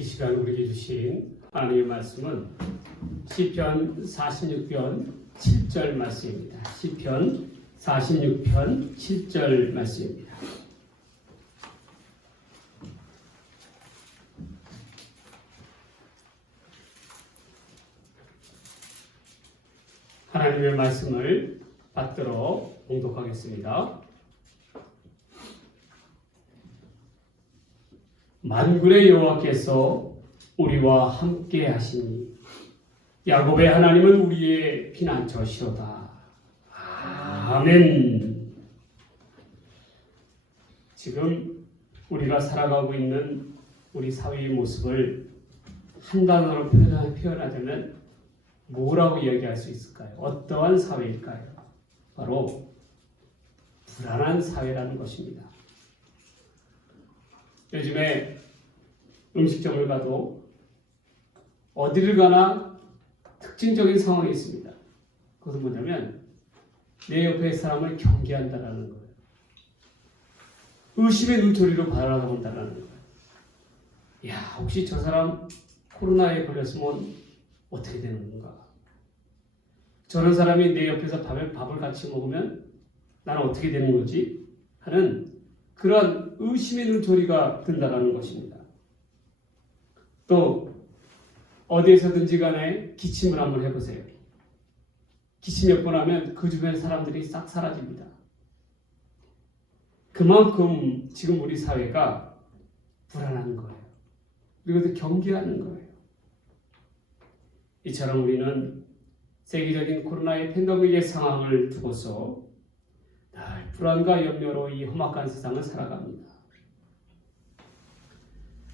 이 시간 우리에게 주신 하나님의 말씀은 시편 46편 7절 말씀입니다. 시편 46편 7절 말씀입니다. 하나님의 말씀을 받들어 봉독하겠습니다. 만군의 여호와께서 우리와 함께 하시니 야곱의 하나님은 우리의 피난처시로다. 아멘. 지금 우리가 살아가고 있는 우리 사회의 모습을 한 단어로 표현하자면 뭐라고 이야기할 수 있을까요? 어떠한 사회일까요? 바로 불안한 사회라는 것입니다. 요즘에 음식점을 가도 어디를 가나 특징적인 상황이 있습니다. 그것은 뭐냐면 내 옆에 사람을 경계한다라는 거예요. 의심의 눈초리로 바라본다라는 거예요. 야, 혹시 저 사람 코로나에 걸렸으면 어떻게 되는 건가? 저런 사람이 내 옆에서 밥을 같이 먹으면 나는 어떻게 되는 거지? 하는 그런 의심의 눈초리가 든다는 것입니다. 또 어디에서든지 간에 기침을 한번 해보세요. 기침 몇 번 하면 그 주변 사람들이 싹 사라집니다. 그만큼 지금 우리 사회가 불안한 거예요. 그리고 경계하는 거예요. 이처럼 우리는 세계적인 코로나의 팬데믹의 상황을 두고서 늘 불안과 염려로 이 험악한 세상을 살아갑니다.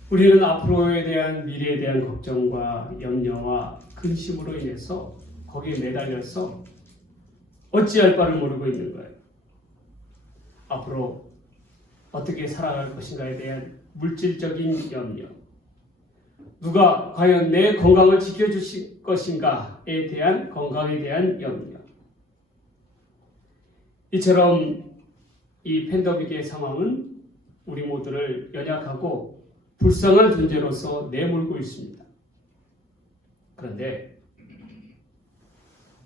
우리는 앞으로에 대한 미래에 대한 걱정과 염려와 근심으로 인해서 거기에 매달려서 어찌할 바를 모르고 있는 거예요. 앞으로 어떻게 살아갈 것인가에 대한 물질적인 염려, 누가 과연 내 건강을 지켜주실 것인가에 대한 건강에 대한 염려. 이처럼 이 팬데믹의 상황은 우리 모두를 연약하고 불쌍한 존재로서 내몰고 있습니다. 그런데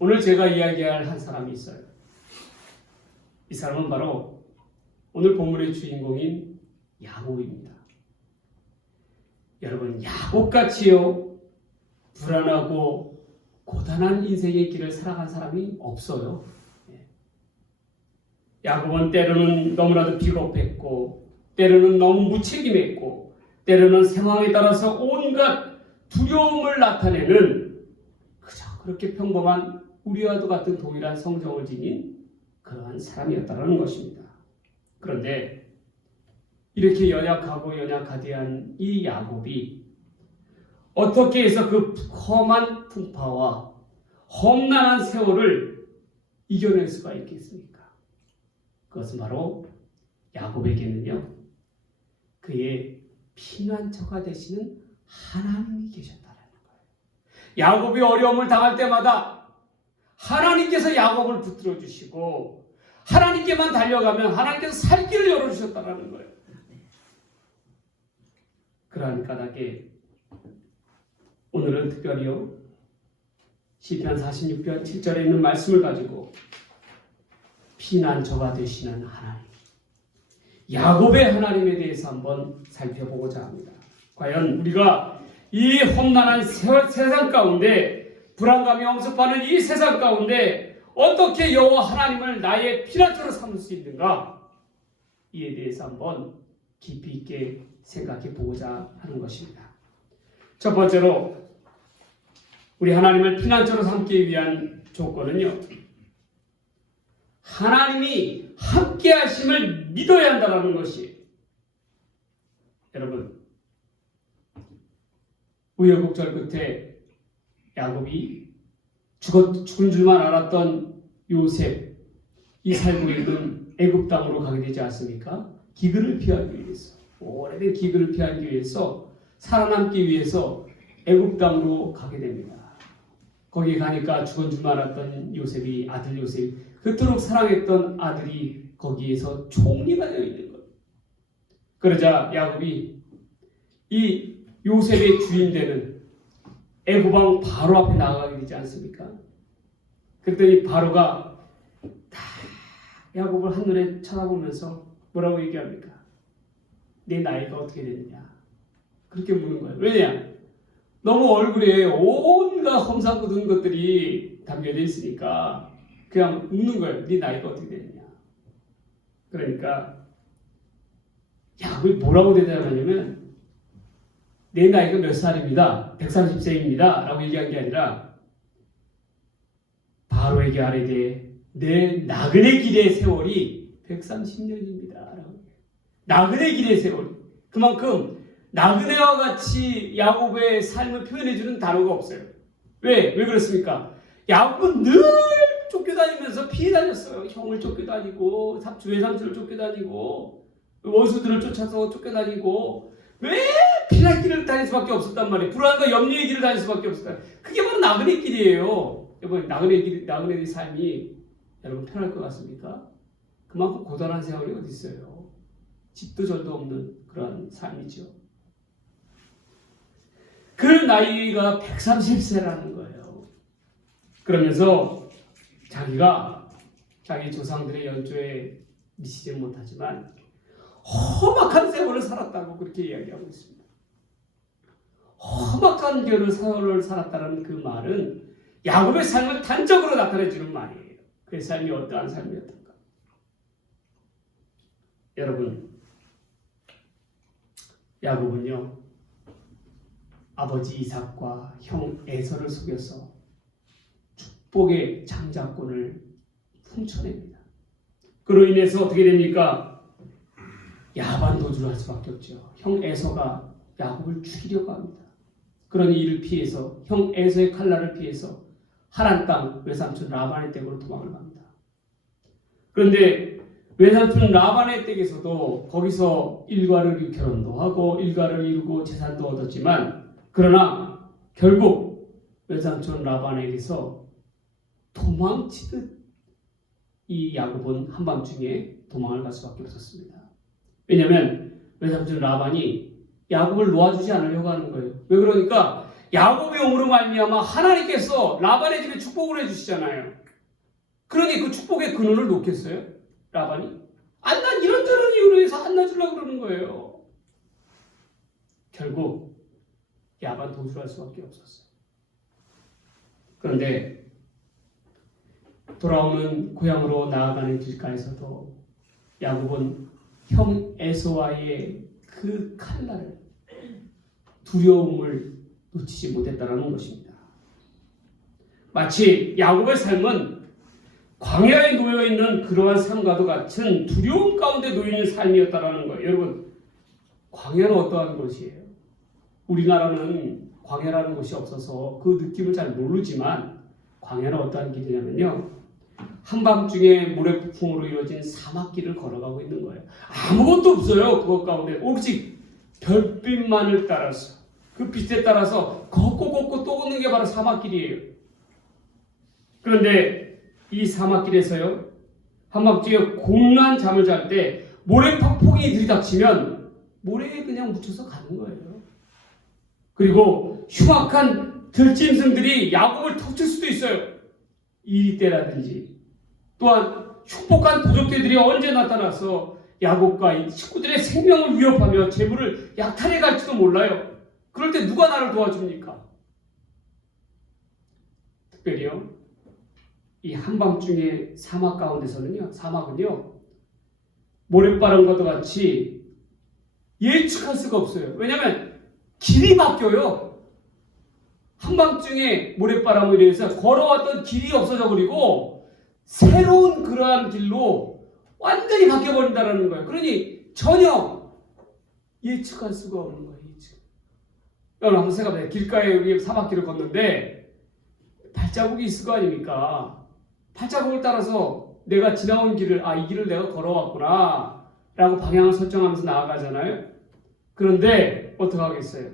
오늘 제가 이야기할 한 사람이 있어요. 이 사람은 바로 오늘 본문의 주인공인 야곱입니다. 여러분, 야곱같이요 불안하고 고단한 인생의 길을 살아간 사람이 없어요. 야곱은 때로는 너무나도 비겁했고, 때로는 너무 무책임했고, 때로는 상황에 따라서 온갖 두려움을 나타내는 그저 그렇게 평범한 우리와도 같은 동일한 성정을 지닌 그러한 사람이었다는 것입니다. 그런데 이렇게 연약하고 연약하디한 이 야곱이 어떻게 해서 그 험한 풍파와 험난한 세월을 이겨낼 수가 있겠습니까? 그것은 바로 야곱에게는요, 그의 피난처가 되시는 하나님이 계셨다는 거예요. 야곱이 어려움을 당할 때마다 하나님께서 야곱을 붙들어 주시고 하나님께만 달려가면 하나님께서 살 길을 열어주셨다는 거예요. 그러한 까닭에 오늘은 특별히요 시편 46편 7절에 있는 말씀을 가지고 피난처가 되시는 하나님, 야곱의 하나님에 대해서 한번 살펴보고자 합니다. 과연 우리가 이 험난한 세상 가운데, 불안감이 엄습하는 이 세상 가운데 어떻게 여호와 하나님을 나의 피난처로 삼을 수 있는가? 이에 대해서 한번 깊이 있게 생각해 보고자 하는 것입니다. 첫 번째로 우리 하나님을 피난처로 삼기 위한 조건은요, 하나님이 함께 하심을 믿어야 한다는 것이, 여러분, 우여곡절 끝에 야곱이 죽은 줄만 알았던 요셉, 이 살고 있는 애굽 땅으로 가게 되지 않습니까? 기근을 피하기 위해서, 오래된 기근을 피하기 위해서, 살아남기 위해서 애굽 땅으로 가게 됩니다. 거기 가니까 죽은 줄만 알았던 요셉이, 아들 요셉이, 그토록 사랑했던 아들이 거기에서 총리가 되어 있는 거예요. 그러자 야곱이 이 요셉의 주인 되는 애굽왕 바로 앞에 나가게 되지 않습니까? 그랬더니 바로가 다 야곱을 한눈에 쳐다보면서 뭐라고 얘기합니까? 내 나이가 어떻게 되느냐? 그렇게 묻는 거예요. 왜냐? 너무 얼굴에 온갖 험상궂은 것들이 담겨져 있으니까 그냥 묻는 거예요. 네 나이가 어떻게 되느냐? 그러니까 야곱이 뭐라고 대답하냐면 내 나이가 몇 살입니다. 130세입니다. 라고 얘기한 게 아니라 바로에게 아뢰되 내 나그네 길의 세월이 130년입니다. 라고. 나그네 길의 세월. 그만큼 나그네와 같이 야곱의 삶을 표현해주는 단어가 없어요. 왜 그렇습니까? 야곱은 늘 쫓겨다니면서 피해 다녔어요. 형을 쫓겨다니고 외삼촌을 쫓겨다니고 원수들을 쫓아서 쫓겨다니고 왜 피할 길을 다닐 수밖에 없었단 말이에요. 불안과 염려의 길을 다닐 수밖에 없었다. 그게 바로 나그네 길이에요. 여러분 나그네의 삶이 여러분 편할 것 같습니까? 그만큼 고단한 세월이 어디 있어요. 집도 절도 없는 그런 삶이죠. 그 나이가 130세라는 거예요. 그러면서 자기가 자기 조상들의 연조에 미치지 못하지만 험악한 세월을 살았다고 그렇게 이야기하고 있습니다. 험악한 세월을 살았다는 그 말은 야곱의 삶을 단적으로 나타내주는 말이에요. 그의 삶이 어떠한 삶이었던가. 여러분, 야곱은요 아버지 이삭과 형 에서를 속여서 축복의 장자권을 훔쳐냅니다. 그로 인해서 어떻게 됩니까? 야반 도주를 할 수밖에 없죠. 형 에서가 야곱을 죽이려고 합니다. 그러니 이를 피해서 형 에서의 칼날을 피해서 하란 땅 외삼촌 라반의 댁으로 도망을 갑니다. 그런데 외삼촌 라반의 댁에서도 거기서 일가를 결혼도 하고 일가를 이루고 재산도 얻었지만 그러나 결국 외삼촌 라반에게서 도망치듯 이 야곱은 한밤중에 도망을 갈 수밖에 없었습니다. 왜냐하면 외삼촌 라반이 야곱을 놓아주지 않으려고 하는 거예요. 왜 그러니까 야곱의 영으로 말미암아 하나님께서 라반의 집에 축복을 해주시잖아요. 그러니 그 축복의 근원을 놓겠어요? 라반이? 난 이런저런 이유로 해서 안 놔주려고 그러는 거예요. 결국 야반 도주할 수밖에 없었어요. 그런데 돌아오는 고향으로 나아가는 길가에서도 야곱은 형 에서와의 그 칼날을 두려움을 놓치지 못했다는 것입니다. 마치 야곱의 삶은 광야에 놓여있는 그러한 삶과도 같은 두려움 가운데 놓여있는 삶이었다는 거예요. 여러분, 광야는 어떠한 곳이에요? 우리나라는 광야라는 곳이 없어서 그 느낌을 잘 모르지만 광야는 어떠한 길이냐면요. 한밤중에 모래폭풍으로 이루어진 사막길을 걸어가고 있는 거예요. 아무것도 없어요. 그것 가운데 오직 별빛만을 따라서 그 빛에 따라서 걷고 또 걷는 게 바로 사막길이에요. 그런데 이 사막길에서요. 한밤중에 공란 잠을 잘 때 모래폭풍이 들이닥치면 모래에 그냥 묻혀서 가는 거예요. 그리고 흉악한 들짐승들이 야곱을 터칠 수도 있어요. 이리떼라든지 또한 흉폭한 도적들이 언제 나타나서 야곱과 이 식구들의 생명을 위협하며 재물을 약탈해 갈지도 몰라요. 그럴 때 누가 나를 도와줍니까? 특별히요. 이 한밤중에 사막 가운데서는요. 사막은요. 모래바람과도 같이 예측할 수가 없어요. 왜냐하면 길이 바뀌어요. 한밤중에 모래바람으로 인해서 걸어왔던 길이 없어져 버리고 새로운 그러한 길로 완전히 바뀌어버린다는 거예요. 그러니 전혀 예측할 수가 없는 거예요. 여러분 한번 생각해보세요. 길가에 우리 사막길을 걷는데 발자국이 있을 거 아닙니까? 발자국을 따라서 내가 지나온 길을 이 길을 내가 걸어왔구나 라고 방향을 설정하면서 나아가잖아요. 그런데 어떻게 하겠어요?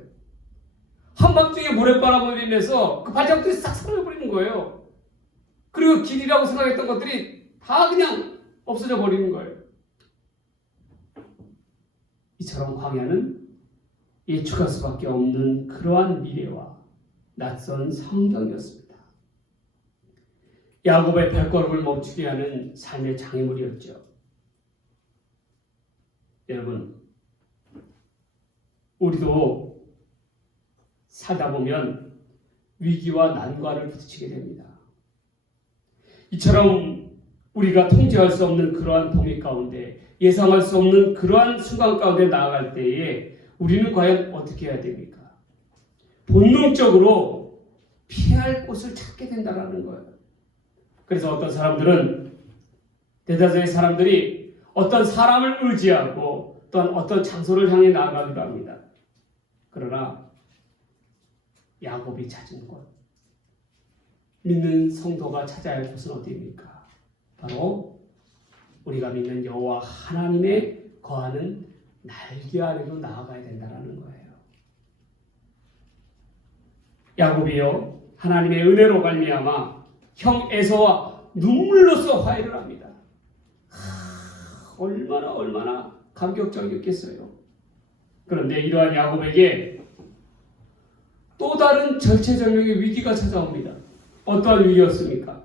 한밤중에 모래바람으로 인해서 그 발자국들이 싹 사라져버리는 거예요. 그리고 길이라고 생각했던 것들이 다 그냥 없어져 버리는 거예요. 이처럼 광야는 예측할 수밖에 없는 그러한 미래와 낯선 성경이었습니다. 야곱의 발걸음을 멈추게 하는 삶의 장애물이었죠. 여러분, 우리도 살다 보면 위기와 난관을 부딪히게 됩니다. 이처럼 우리가 통제할 수 없는 그러한 범위 가운데, 예상할 수 없는 그러한 순간 가운데 나아갈 때에 우리는 과연 어떻게 해야 됩니까? 본능적으로 피할 곳을 찾게 된다는 거예요. 그래서 어떤 사람들은, 대다수의 사람들이 어떤 사람을 의지하고 또한 어떤 장소를 향해 나아가기도 합니다. 그러나 야곱이 찾은 곳, 믿는 성도가 찾아야 할 곳은 어디입니까? 바로 우리가 믿는 여호와 하나님의 거하는 날개 아래로 나아가야 된다는 거예요. 야곱이요, 하나님의 은혜로 말미암아 형 에서와 눈물로써 화해를 합니다. 얼마나 감격적이었겠어요. 그런데 이러한 야곱에게 또 다른 절체절명의 위기가 찾아옵니다. 어떠한 위기였습니까?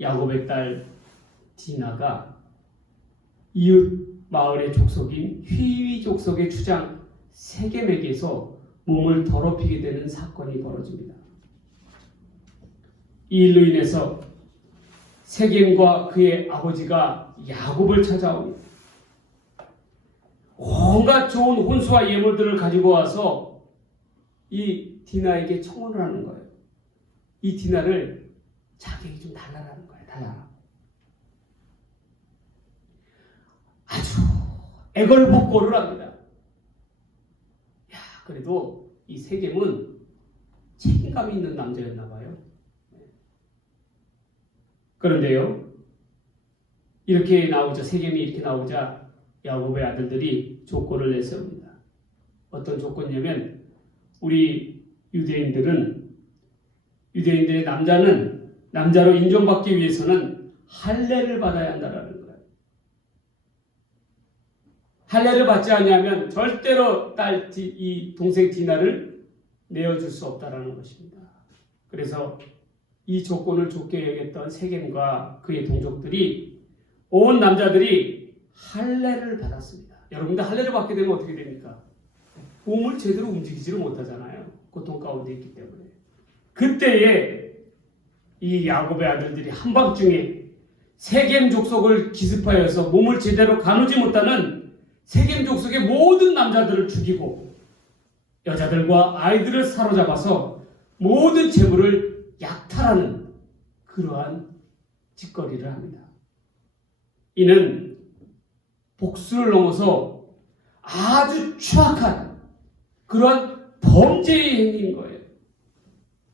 야곱의 딸 디나가 이웃 마을의 족속인 휘위 족속의 주장 세겜에게서 몸을 더럽히게 되는 사건이 벌어집니다. 이 일로 인해서 세겜과 그의 아버지가 야곱을 찾아옵니다. 온갖 좋은 혼수와 예물들을 가지고 와서 이 디나에게 청혼을 하는 거예요. 이 디나를 자기에게 좀 달라라는 거예요. 달라라. 아주 애걸복걸을 합니다. 야, 그래도 이 세겜은 책임감이 있는 남자였나 봐요. 그런데요, 이렇게 나오자, 세겜이 이렇게 나오자 야곱의 아들들이 조건을 내세웁니다. 어떤 조건이냐면, 우리 유대인들의 남자는 남자로 인정받기 위해서는 할례를 받아야 한다는 거예요. 할례를 받지 않으면 절대로 이 동생 디나를 내어줄 수 없다는 것입니다. 그래서 이 조건을 좋게 여겼던 세겜과 그의 동족들이, 온 남자들이 할례를 받았습니다. 여러분들 할례를 받게 되면 어떻게 됩니까? 몸을 제대로 움직이지를 못하잖아요. 고통 가운데 있기 때문에. 그때에 이 야곱의 아들들이 한밤중에 세겜 족속을 기습하여서 몸을 제대로 가누지 못하는 세겜 족속의 모든 남자들을 죽이고 여자들과 아이들을 사로잡아서 모든 재물을 약탈하는 그러한 짓거리를 합니다. 이는 복수를 넘어서 아주 추악한 그러한 범죄의 행위인 거예요.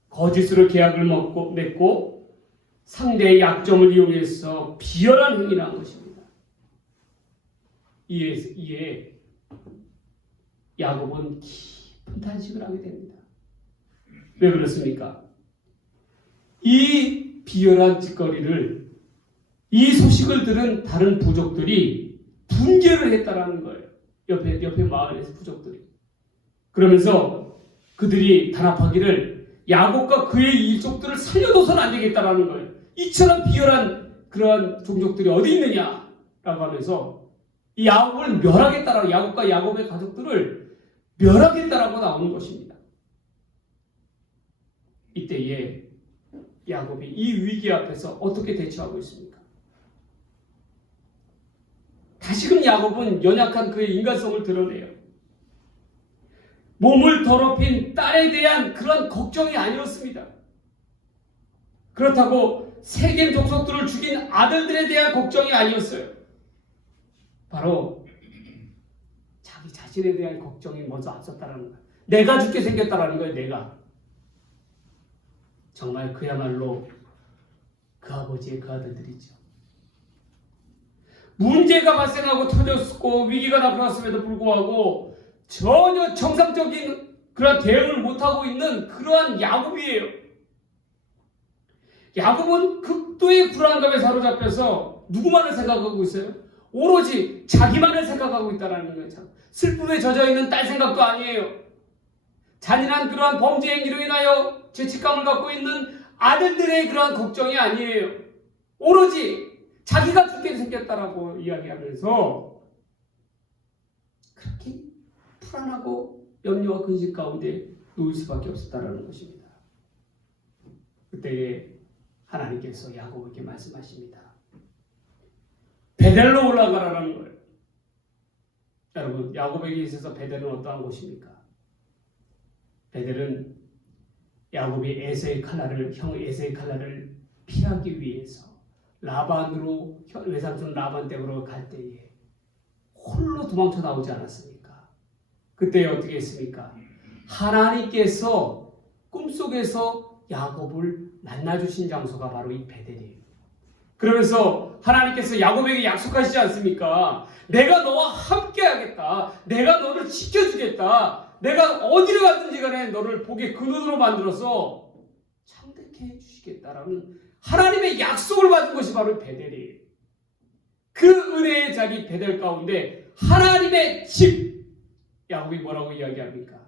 거짓으로 계약을 맺고 상대의 약점을 이용해서 비열한 행위를 한 것입니다. 이에 야곱은 깊은 탄식을 하게 됩니다. 왜 그렇습니까? 이 비열한 짓거리를, 이 소식을 들은 다른 부족들이 분개를 했다라는 거예요. 옆에 마을에서 부족들이. 그러면서 그들이 단합하기를 야곱과 그의 일족들을 살려둬서는 안 되겠다라는 거예요. 이처럼 비열한 그러한 종족들이 어디 있느냐라고 하면서 이 야곱을 멸하겠다라고, 야곱과 야곱의 가족들을 멸하겠다라고 나오는 것입니다. 이때에 야곱이 이 위기 앞에서 어떻게 대처하고 있습니까? 다시금 야곱은 연약한 그의 인간성을 드러내요. 몸을 더럽힌 딸에 대한 그런 걱정이 아니었습니다. 그렇다고 세겜 족속들을 죽인 아들들에 대한 걱정이 아니었어요. 바로 자기 자신에 대한 걱정이 먼저 앞섰다는 거예요. 내가 죽게 생겼다는 거예요. 내가. 정말 그야말로 그 아버지의 그 아들들이죠. 문제가 발생하고 터졌고 위기가 나타났음에도 불구하고 전혀 정상적인 그런 대응을 못하고 있는 그러한 야곱이에요. 야곱은 극도의 불안감에 사로잡혀서 누구만을 생각하고 있어요? 오로지 자기만을 생각하고 있다는 거예요. 슬픔에 젖어 있는 딸 생각도 아니에요. 잔인한 그러한 범죄 행위로 인하여 죄책감을 갖고 있는 아들들의 그러한 걱정이 아니에요. 오로지 자기가 죽게 생겼다라고 이야기하면서 그렇게 불안하고 염려와 근심 가운데 놓일 수밖에 없었다라는 것입니다. 그때 하나님께서 야곱에게 말씀하십니다. 베델로 올라가라는 거예요. 여러분, 야곱에게 있어서 베델은 어떠한 곳입니까? 베델은 야곱이 에서의 칼날을, 형 에서의 칼날을 피하기 위해서 라반으로, 외삼촌 라반 댁으로 갈 때에 홀로 도망쳐 나오지 않았습니까? 그때 어떻게 했습니까? 하나님께서 꿈속에서 야곱을 만나주신 장소가 바로 이 베델이에요. 그러면서 하나님께서 야곱에게 약속하시지 않습니까? 내가 너와 함께 하겠다. 내가 너를 지켜주겠다. 내가 어디를 가든지 간에 너를 복의 근원으로 만들어서 창대케 해주시겠다라는 하나님의 약속을 받은 것이 바로 베델이에요. 그 은혜의 자리 베델 가운데 하나님의 집, 야곱이 뭐라고 이야기합니까?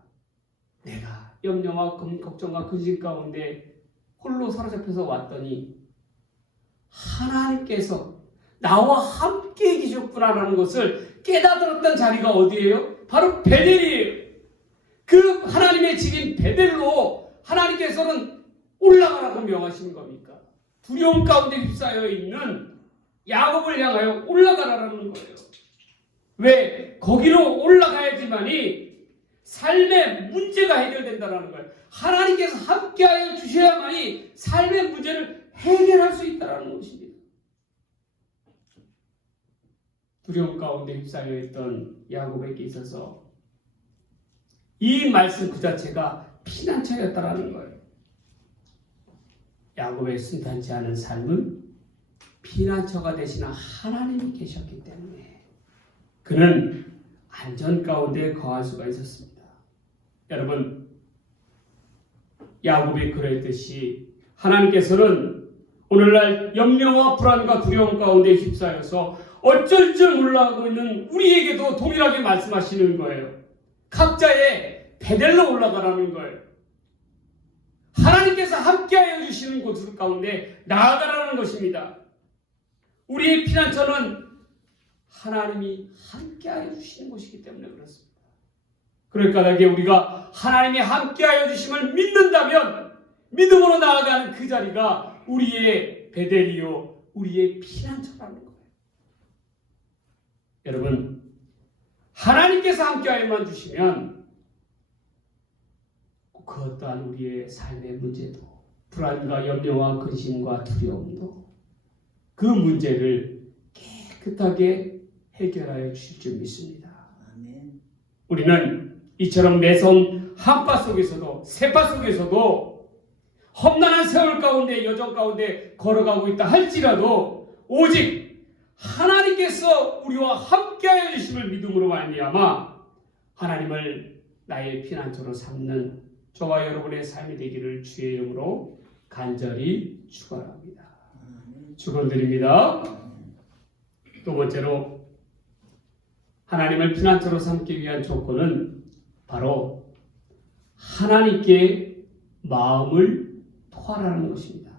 내가 염려와 걱정과 근심 가운데 홀로 사로잡혀서 왔더니 하나님께서 나와 함께 계셨구나라는 것을 깨닫았던 자리가 어디예요? 바로 베델이에요. 그 하나님의 집인 베델로 하나님께서는 올라가라고 명하시는 겁니까? 두려움 가운데 휩싸여 있는 야곱을 향하여 올라가라는 거예요. 왜? 거기로 올라가야지만이 삶의 문제가 해결된다는 거예요. 하나님께서 함께하여 주셔야만이 삶의 문제를 해결할 수 있다는 것입니다. 두려움 가운데 휩싸여 있던 야곱에게 있어서 이 말씀 그 자체가 피난처였다라는 거예요. 야곱의 순탄치 않은 삶은 피난처가 되시는 하나님이 계셨기 때문에 그는 안전 가운데 거할 수가 있었습니다. 여러분, 야곱이 그랬듯이 하나님께서는 오늘날 염려와 불안과 두려움 가운데 휩싸여서 어쩔 줄 몰라하고 있는 우리에게도 동일하게 말씀하시는 거예요. 각자의 베델로 올라가라는 거예요. 하나님께서 함께하여 주시는 곳 가운데 나아가라는 것입니다. 우리의 피난처는 하나님이 함께하여 주시는 곳이기 때문에 그렇습니다. 그러니까 우리가 하나님이 함께하여 주심을 믿는다면 믿음으로 나아가는 그 자리가 우리의 베델이요 우리의 피난처라는 거예요. 여러분, 하나님께서 함께하여만 주시면 그 어떠한 우리의 삶의 문제도 불안과 염려와 근심과 두려움도 그 문제를 깨끗하게 해결하여 주실 줄 믿습니다. 아멘. 우리는 이처럼 매선 한파 속에서도 세파 속에서도 험난한 세월 가운데 여정 가운데 걸어가고 있다 할지라도 오직 하나님께서 우리와 함께하여 주심을 믿음으로 말미암아 하나님을 나의 피난처로 삼는 저와 여러분의 삶이 되기를 주의 이름으로 간절히 축원합니다. 축원드립니다. 두 번째로 하나님을 피난처로 삼기 위한 조건은 바로 하나님께 마음을 토하라는 것입니다.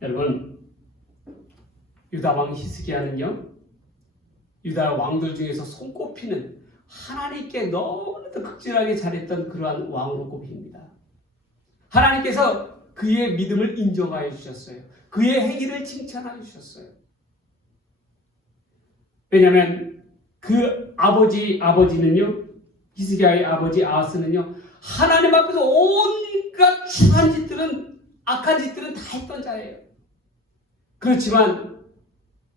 여러분, 유다 왕 히스기야는요, 유다 왕들 중에서 손꼽히는 하나님께 너무나도 극진하게 잘했던 그러한 왕으로 꼽힙니다. 하나님께서 그의 믿음을 인정하여 주셨어요. 그의 행위를 칭찬하여 주셨어요. 왜냐하면 그 아버지는요, 히스기야의 아버지 아하스는요, 하나님 앞에서 온갖 추한 짓들은, 악한 짓들은 다 했던 자예요. 그렇지만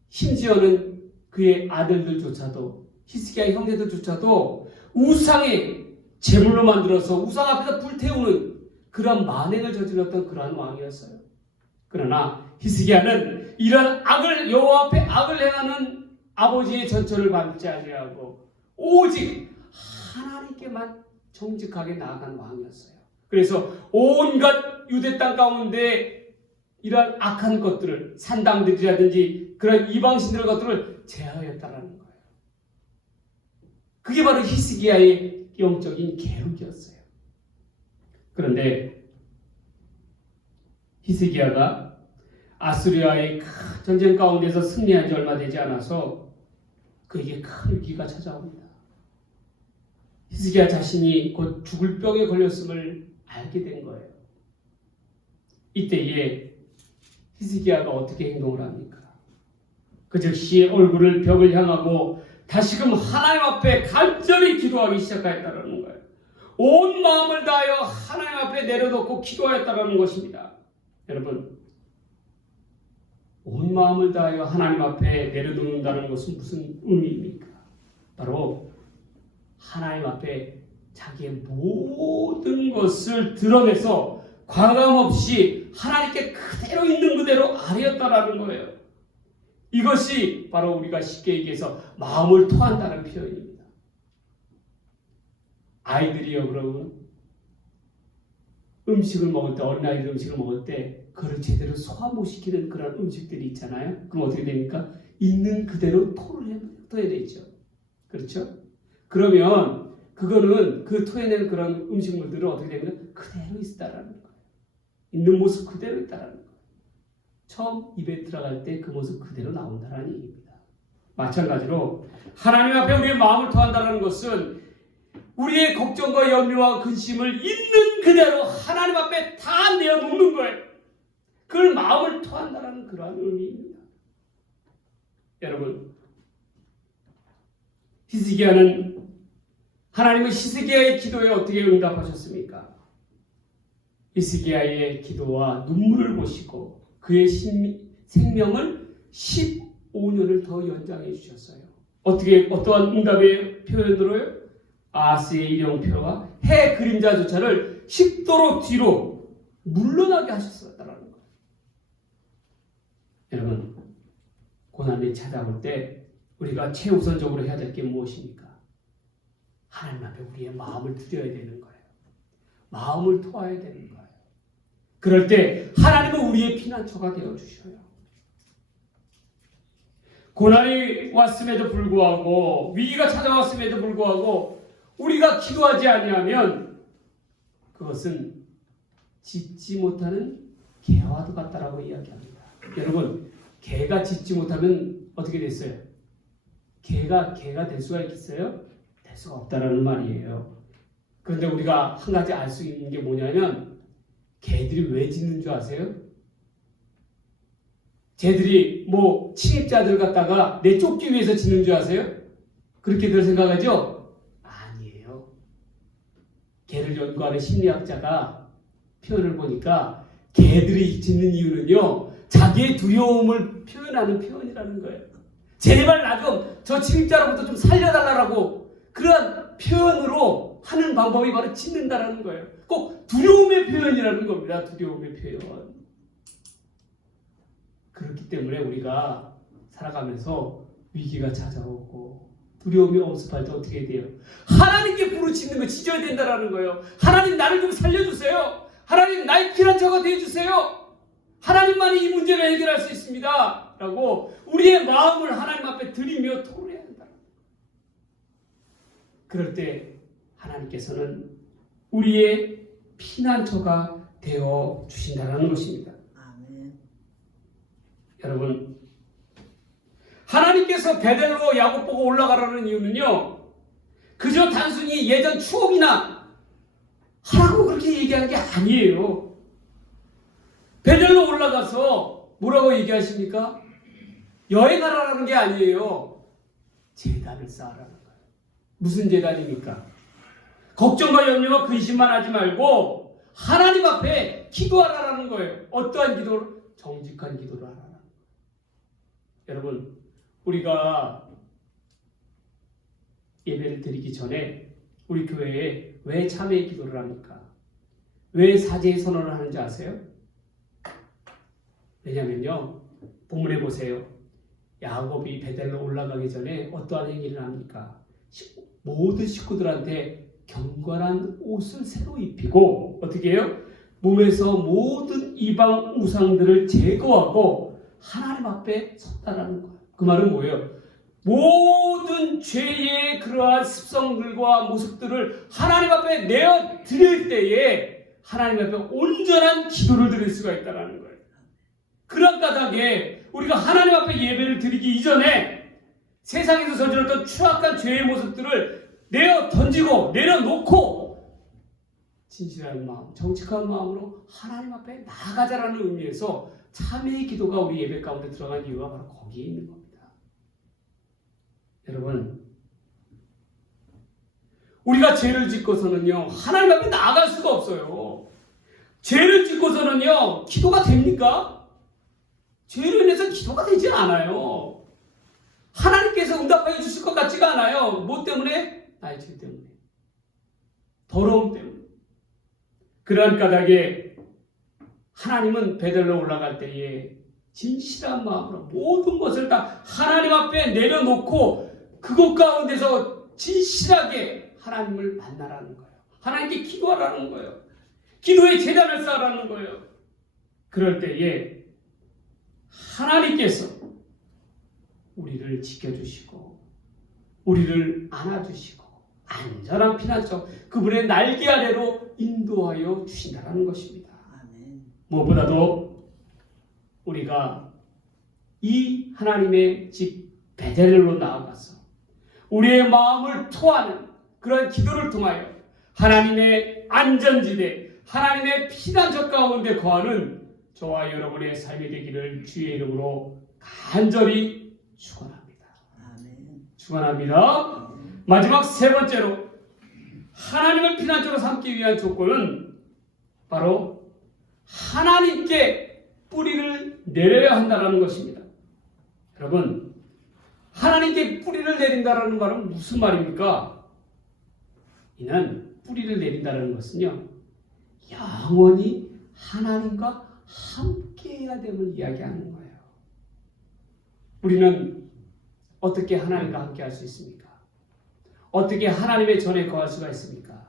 심지어는 그의 아들들조차도, 히스기야의 형제들조차도 우상의 제물로 만들어서 우상 앞에서 불태우는 그러한 만행을 저질렀던 그러한 왕이었어요. 그러나 히스기야는 이러한 악을, 여호와 앞에 악을 행하는 아버지의 전처를 밟지 아니하고 오직 하나님께만 정직하게 나아간 왕이었어요. 그래서 온갖 유대 땅 가운데 이러한 악한 것들을, 산당들이라든지 그런 이방신들의 것들을 제하였다라는 거예요. 그게 바로 히스기야의 영적인 계획이었어요. 그런데 히스기야가 아수리아의 큰 전쟁 가운데서 승리한 지 얼마 되지 않아서 그에게 큰 위기가 찾아옵니다. 히스기야 자신이 곧 죽을 병에 걸렸음을 알게 된 거예요. 이때에 히스기야가 어떻게 행동을 합니까? 그 즉시 얼굴을 벽을 향하고 다시금 하나님 앞에 간절히 기도하기 시작하였다는 거예요. 온 마음을 다하여 하나님 앞에 내려놓고 기도하였다는 것입니다. 여러분, 온 마음을 다하여 하나님 앞에 내려놓는다는 것은 무슨 의미입니까? 바로 하나님 앞에 자기의 모든 것을 드러내서 과감없이 하나님께 그대로 있는 그대로 아뢰었다라는 거예요. 이것이 바로 우리가 쉽게 얘기해서 마음을 토한다는 표현입니다. 아이들이요, 그러면 음식을 먹을 때, 어린아이들 음식을 먹을 때 그걸 제대로 소화 못 시키는 그런 음식들이 있잖아요. 그럼 어떻게 됩니까? 있는 그대로 토해야 되죠. 그렇죠? 그러면 그거는 그 토해낸 그런 음식물들은 어떻게 되면 그대로 있다라는 거예요. 있는 모습 그대로 있다라는 거예요. 처음 입에 들어갈 때 그 모습 그대로 나온다라는 얘기입니다. 마찬가지로 하나님 앞에 우리의 마음을 토한다는 것은 우리의 걱정과 염려와 근심을 있는 그대로 하나님 앞에 다 내어놓는 거예요. 그걸 마음을 토한다는 그러한 의미입니다. 여러분, 히스기야는 하나님은 히스기야의 기도에 어떻게 응답하셨습니까? 히스기야의 기도와 눈물을 보시고 그의 생명을 15년을 더 연장해 주셨어요. 어떠한 응답의 표현으로요? 아스의 일령표와 해 그림자조차를 10도로 뒤로 물러나게 하셨다는 거예요. 여러분, 고난이 찾아올 때 우리가 최우선적으로 해야 될 게 무엇입니까? 하나님 앞에 우리의 마음을 드려야 되는 거예요. 마음을 토해야 되는 거예요. 그럴 때 하나님은 우리의 피난처가 되어주셔요. 고난이 왔음에도 불구하고 위기가 찾아왔음에도 불구하고 우리가 기도하지 아니하면 그것은 짖지 못하는 개와도 같다라고 이야기합니다. 여러분, 개가 짖지 못하면 어떻게 됐어요? 개가 될 수가 있겠어요? 될 수가 없다라는 말이에요. 그런데 우리가 한 가지 알 수 있는 게 뭐냐면 개들이 왜 짖는 줄 아세요? 쟤들이 침입자들 갖다가 내쫓기 위해서 짖는 줄 아세요? 그렇게들 생각하죠? 아니에요. 개를 연구하는 심리학자가 표현을 보니까 개들이 짖는 이유는요, 자기의 두려움을 표현하는 표현이라는 거예요. 제발 나 좀 저 침입자로부터 좀 살려달라고 그런 표현으로 하는 방법이 바로 짖는다라는 거예요. 꼭 두려움의 표현이라는 겁니다. 두려움의 표현. 그렇기 때문에 우리가 살아가면서 위기가 찾아오고 두려움이 엄습할 때 어떻게 돼요? 하나님께 부르짖는 거 짖어야 된다라는 거예요. 하나님 나를 좀 살려주세요. 하나님 나의 피난처가 되어주세요. 하나님만이 이 문제를 해결할 수 있습니다. 라고 우리의 마음을 하나님 앞에 드리며 토로해야 한다. 그럴 때 하나님께서는 우리의 피난처가 되어 주신다는 것입니다. 아멘. 여러분, 하나님께서 베델로 야곱 보고 올라가라는 이유는요, 그저 단순히 예전 추억이나 하라고 그렇게 얘기한 게 아니에요. 베델로 올라가서 뭐라고 얘기하십니까? 여행하라는 게 아니에요. 제단을 쌓으라는 거예요. 무슨 제단입니까? 걱정과 염려와 근심만 하지 말고 하나님 앞에 기도하라는 거예요. 어떠한 기도를? 정직한 기도를 하라는 거예요. 여러분, 우리가 예배를 드리기 전에 우리 교회에 왜 참회의 기도를 합니까? 왜 사제의 선언을 하는지 아세요? 왜냐면요, 본문에 보세요. 야곱이 베델로 올라가기 전에 어떠한 행위를 합니까? 모든 식구들한테 경건한 옷을 새로 입히고 어떻게 해요? 몸에서 모든 이방 우상들을 제거하고 하나님 앞에 섰다라는 거예요. 그 말은 뭐예요? 모든 죄의 그러한 습성들과 모습들을 하나님 앞에 내어 드릴 때에 하나님 앞에 온전한 기도를 드릴 수가 있다는 거예요. 그런 까닭에 우리가 하나님 앞에 예배를 드리기 이전에 세상에서 저질렀던 추악한 죄의 모습들을 내어 던지고 내려놓고 진실한 마음, 정직한 마음으로 하나님 앞에 나아가자라는 의미에서 참회의 기도가 우리 예배 가운데 들어간 이유가 바로 거기에 있는 겁니다. 여러분, 우리가 죄를 짓고서는요 하나님 앞에 나아갈 수가 없어요. 죄를 짓고서는요 기도가 됩니까? 죄로 인해서 기도가 되지 않아요. 하나님께서 응답하여 주실 것 같지가 않아요. 뭐 때문에? 나의 죄 때문에, 더러움 때문에. 그러한 까닭에 하나님은 베델로 올라갈 때에 진실한 마음으로 모든 것을 다 하나님 앞에 내려놓고 그곳 가운데서 진실하게 하나님을 만나라는 거예요. 하나님께 기도하라는 거예요. 기도의 제단을 쌓으라는 거예요. 그럴 때에 하나님께서 우리를 지켜주시고 우리를 안아주시고 안전한 피난처 그분의 날개 아래로 인도하여 주신다는 것입니다. 무엇보다도 우리가 이 하나님의 집 베델로 나아가서 우리의 마음을 토하는 그런 기도를 통하여 하나님의 안전지대, 하나님의 피난처 가운데 거하는 저와 여러분의 삶이 되기를 주의 이름으로 간절히 축원합니다. 축원합니다. 마지막 세 번째로 하나님을 피난처로 삼기 위한 조건은 바로 하나님께 뿌리를 내려야 한다는 것입니다. 여러분, 하나님께 뿌리를 내린다는 말은 무슨 말입니까? 이는 뿌리를 내린다는 것은요 영원히 하나님과 함께해야 됨을 이야기하는 거예요. 우리는 어떻게 하나님과 함께할 수 있습니까? 어떻게 하나님의 전에 거할 수가 있습니까?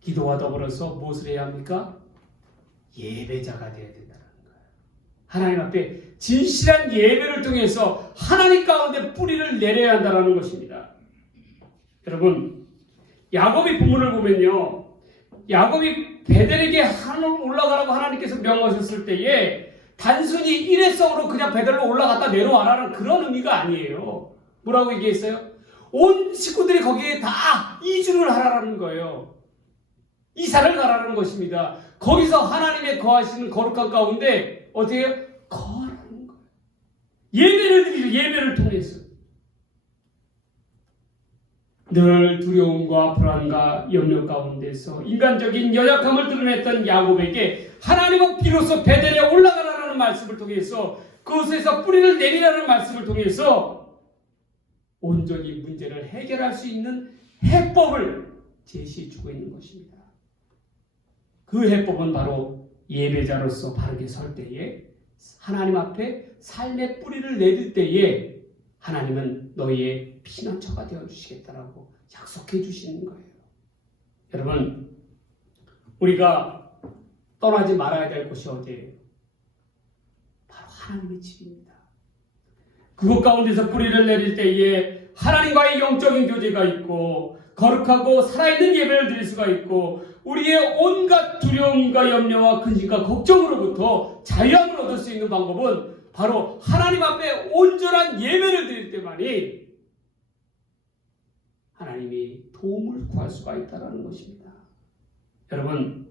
기도와 더불어서 무엇을 해야 합니까? 예배자가 되어야 된다는 거예요. 하나님 앞에 진실한 예배를 통해서 하나님 가운데 뿌리를 내려야 한다는 것입니다. 여러분, 야곱의 부문을 보면요 야곱이 베델에게 하나님 올라가라고 하나님께서 명하셨을 때에 단순히 일회성으로 그냥 베델로 올라갔다 내려와라는 그런 의미가 아니에요. 뭐라고 얘기했어요? 온 식구들이 거기에 다 이주를 하라는 거예요. 이사를 가라는 것입니다. 거기서 하나님의 거하시는 거룩한 가운데 어떻게 해요? 거하라는 거예요. 예배를 드리죠. 예배를 통해서. 늘 두려움과 불안과 염려 가운데서 인간적인 연약함을 드러냈던 야곱에게 하나님은 비로소 베델에 올라가라는 말씀을 통해서 그곳에서 뿌리를 내리라는 말씀을 통해서 온전히 문제를 해결할 수 있는 해법을 제시해 주고 있는 것입니다. 그 해법은 바로 예배자로서 바르게 설 때에 하나님 앞에 삶의 뿌리를 내릴 때에 하나님은 너희의 피난처가 되어주시겠다라고 약속해 주시는 거예요. 여러분, 우리가 떠나지 말아야 될 곳이 어디예요? 바로 하나님의 집입니다. 그곳 가운데서 뿌리를 내릴 때에 하나님과의 영적인 교제가 있고 거룩하고 살아있는 예배를 드릴 수가 있고 우리의 온갖 두려움과 염려와 근심과 걱정으로부터 자유함을 얻을 수 있는 방법은 바로 하나님 앞에 온전한 예배를 드릴 때만이 하나님이 도움을 구할 수가 있다는 것입니다. 여러분,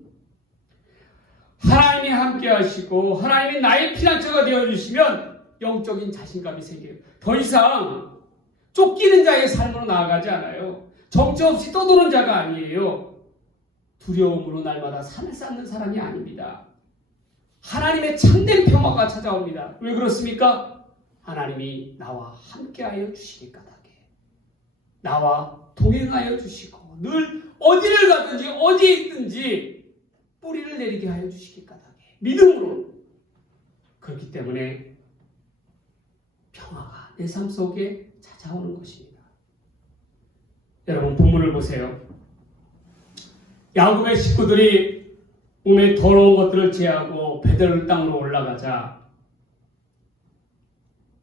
하나님이 함께 하시고 하나님이 나의 피난처가 되어주시면 영적인 자신감이 생겨요. 더 이상 쫓기는 자의 삶으로 나아가지 않아요. 정처 없이 떠도는 자가 아니에요. 두려움으로 날마다 산을 쌓는 사람이 아닙니다. 하나님의 참된 평화가 찾아옵니다. 왜 그렇습니까? 하나님이 나와 함께하여 주시기 까닭에 나와 동행하여 주시고 늘 어디를 가든지 어디에 있든지 뿌리를 내리게 하여 주시기 까닭에 믿음으로 그렇기 때문에 평화가 내 삶 속에 찾아오는 것입니다. 여러분, 본문을 보세요. 야곱의 식구들이 몸에 더러운 것들을 제하고 베델 땅으로 올라가자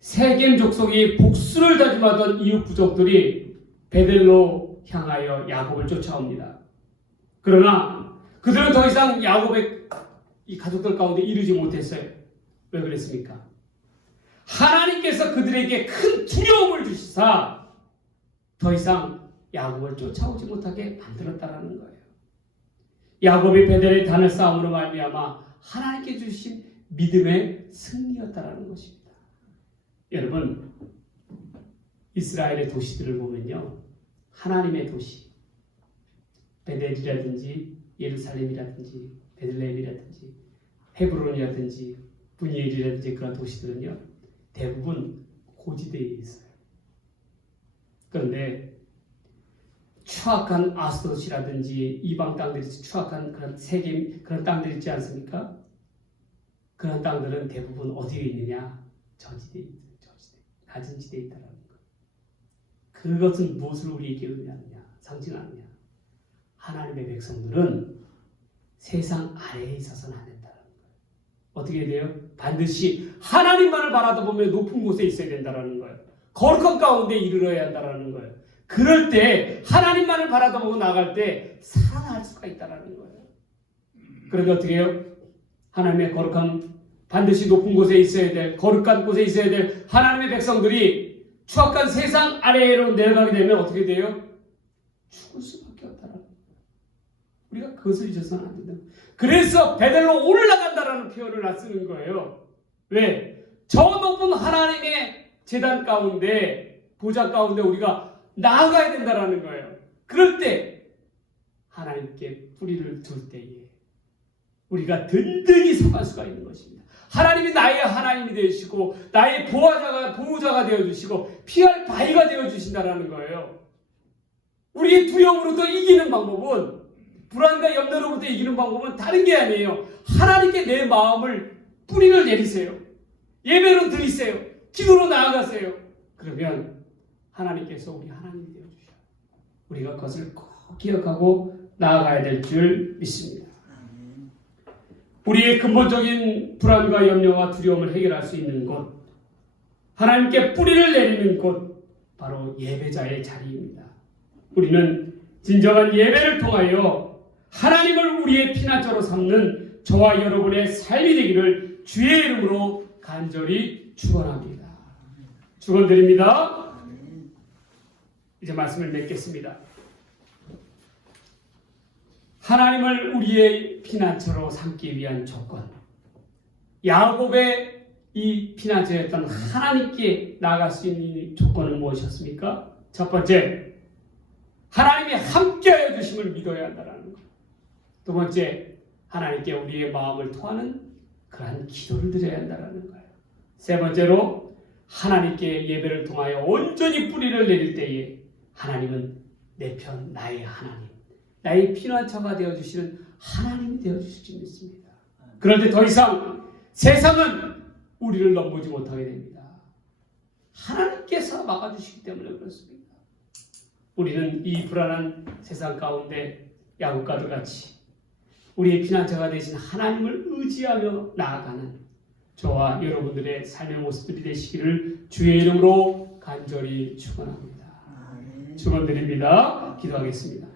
세겜 족속이 복수를 다짐하던 이웃 부족들이 베델로 향하여 야곱을 쫓아옵니다. 그러나 그들은 더 이상 야곱의 이 가족들 가운데 이르지 못했어요. 왜 그랬습니까? 하나님께서 그들에게 큰 두려움을 주시사 더 이상 야곱을 쫓아오지 못하게 만들었다라는 거예요. 야곱이 베델의 단을 싸움으로 말미암아 하나님께 주신 믿음의 승리였다라는 것입니다. 여러분, 이스라엘의 도시들을 보면요, 하나님의 도시, 베델이라든지 예루살렘이라든지 베들레헴이라든지 헤브론이라든지 분이엘이라든지 그런 도시들은요, 대부분 고지대에 있어요. 그런데 추악한 아스도시라든지 이방 땅들이 추악한 그런 세겜 그런 땅들이 있지 않습니까? 그런 땅들은 대부분 어디에 있느냐? 저지대에 있어요. 저지대, 낮은 지대에 있다라는 것. 그것은 무엇을 우리에게 의미하느냐? 상징하느냐? 하나님의 백성들은 세상 아래에 있어서는 안 된다는 거예요. 어떻게 돼요? 반드시 하나님만을 바라보며 높은 곳에 있어야 된다는 거예요. 거룩한 가운데 이르러야 한다는 거예요. 그럴 때 하나님만을 바라보고 나갈 때 살아날 수가 있다는 거예요. 그런데 어떻게 해요? 하나님의 거룩한 반드시 높은 곳에 있어야 될 거룩한 곳에 있어야 될 하나님의 백성들이 추악한 세상 아래로 내려가게 되면 어떻게 돼요? 죽을 수밖에 없다는 거예요. 우리가 그것을 잊어서는 안 된다. 그래서 베델로 올라간다라는 표현을 쓰는 거예요. 왜? 저 높은 하나님의 제단 가운데 보좌 가운데 우리가 나아가야 된다라는 거예요. 그럴 때 하나님께 뿌리를 둘 때에 우리가 든든히 서갈 수가 있는 것입니다. 하나님이 나의 하나님이 되시고 나의 보호자가 되어주시고 피할 바위가 되어주신다라는 거예요. 우리의 두려움으로부터 이기는 방법은 불안과 염려로부터 이기는 방법은 다른 게 아니에요. 하나님께 내 마음을 뿌리를 내리세요. 예배로 드리세요. 기도로 나아가세요. 그러면 하나님께서 우리 하나님이 되어주셔요. 우리가 그것을 꼭 기억하고 나아가야 될 줄 믿습니다. 우리의 근본적인 불안과 염려와 두려움을 해결할 수 있는 곳, 하나님께 뿌리를 내리는 곳, 바로 예배자의 자리입니다. 우리는 진정한 예배를 통하여 하나님을 우리의 피난처로 삼는 저와 여러분의 삶이 되기를 주의 이름으로 간절히 축원합니다. 축원드립니다. 이제 말씀을 맺겠습니다. 하나님을 우리의 피난처로 삼기 위한 조건, 야곱의 이 피난처였던 하나님께 나아갈 수 있는 조건은 무엇이었습니까? 첫 번째, 하나님이 함께하여 주심을 믿어야 한다는 것. 두 번째, 하나님께 우리의 마음을 토하는 그러한 기도를 드려야 한다는 거예요. 세 번째로, 하나님께 예배를 통하여 온전히 뿌리를 내릴 때에 하나님은 내 편, 나의 하나님, 나의 피난처가 되어주시는 하나님이 되어주실 줄 믿습니다. 그런데 더 이상 세상은 우리를 넘보지 못하게 됩니다. 하나님께서 막아주시기 때문에 그렇습니다. 우리는 이 불안한 세상 가운데 야곱과도 같이 우리의 피난처가 되신 하나님을 의지하며 나아가는 저와 여러분들의 삶의 모습들이 되시기를 주의 이름으로 간절히 축원합니다. 축원드립니다. 기도하겠습니다.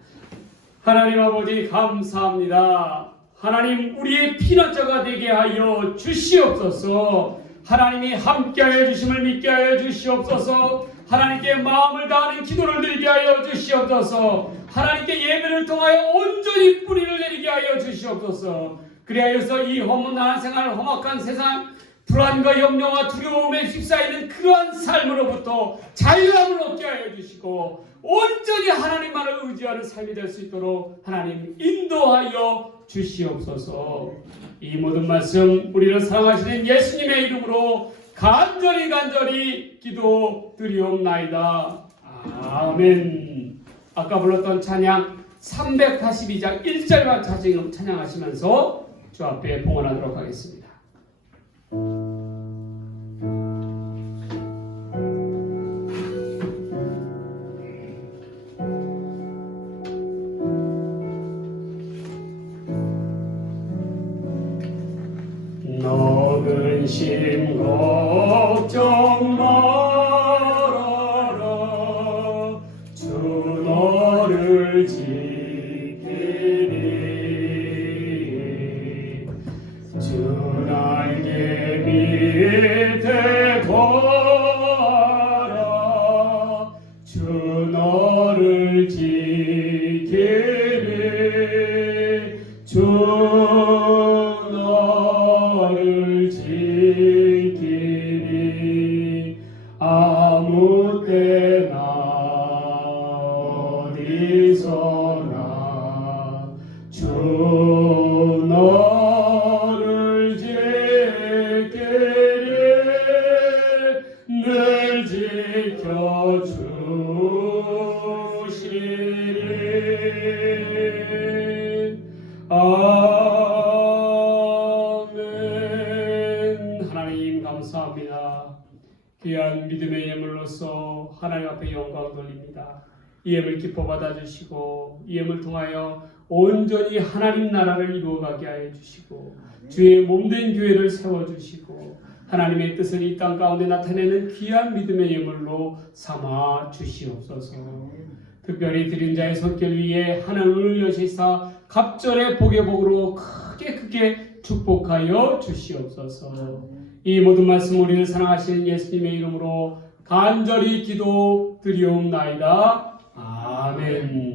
하나님 아버지 감사합니다. 하나님 우리의 피난처가 되게 하여 주시옵소서. 하나님이 함께하여 주심을 믿게 하여 주시옵소서. 하나님께 마음을 다하는 기도를 드리게 하여 주시옵소서. 하나님께 예배를 통하여 온전히 뿌리를 내리게 하여 주시옵소서. 그리하여서 이 험한 생활, 험악한 세상, 불안과 염려와 두려움에 휩싸이는 그러한 삶으로부터 자유함을 얻게 하여 주시고 온전히 하나님만을 의지하는 삶이 될 수 있도록 하나님 인도하여 주시옵소서. 이 모든 말씀 우리를 사랑하시는 예수님의 이름으로 간절히 기도드리옵나이다. 아멘. 아까 불렀던 찬양 382장 1절만 찬양하시면서 주 앞에 봉헌하도록 하겠습니다. 근심 걱정 지키리 주 너를 지키리 아무 때나 어디서나 주 너를 지키리 늘 지켜주시리 아멘. 하나님 감사합니다. 귀한 믿음의 예물로서 하나님 앞에 영광 돌립니다. 이 예물 기뻐 받아주시고 이 예물 통하여 온전히 하나님 나라를 이루어가게 하여 주시고 주의 몸된 교회를 세워주시고 하나님의 뜻을 이 땅 가운데 나타내는 귀한 믿음의 예물로 삼아 주시옵소서. 특별히 드린 자의 손길 위에 하늘을 여시사 갑절의 복의 복으로 크게 축복하여 주시옵소서. 이 모든 말씀 우리를 사랑하시는 예수님의 이름으로 간절히 기도 드리옵나이다. 아멘.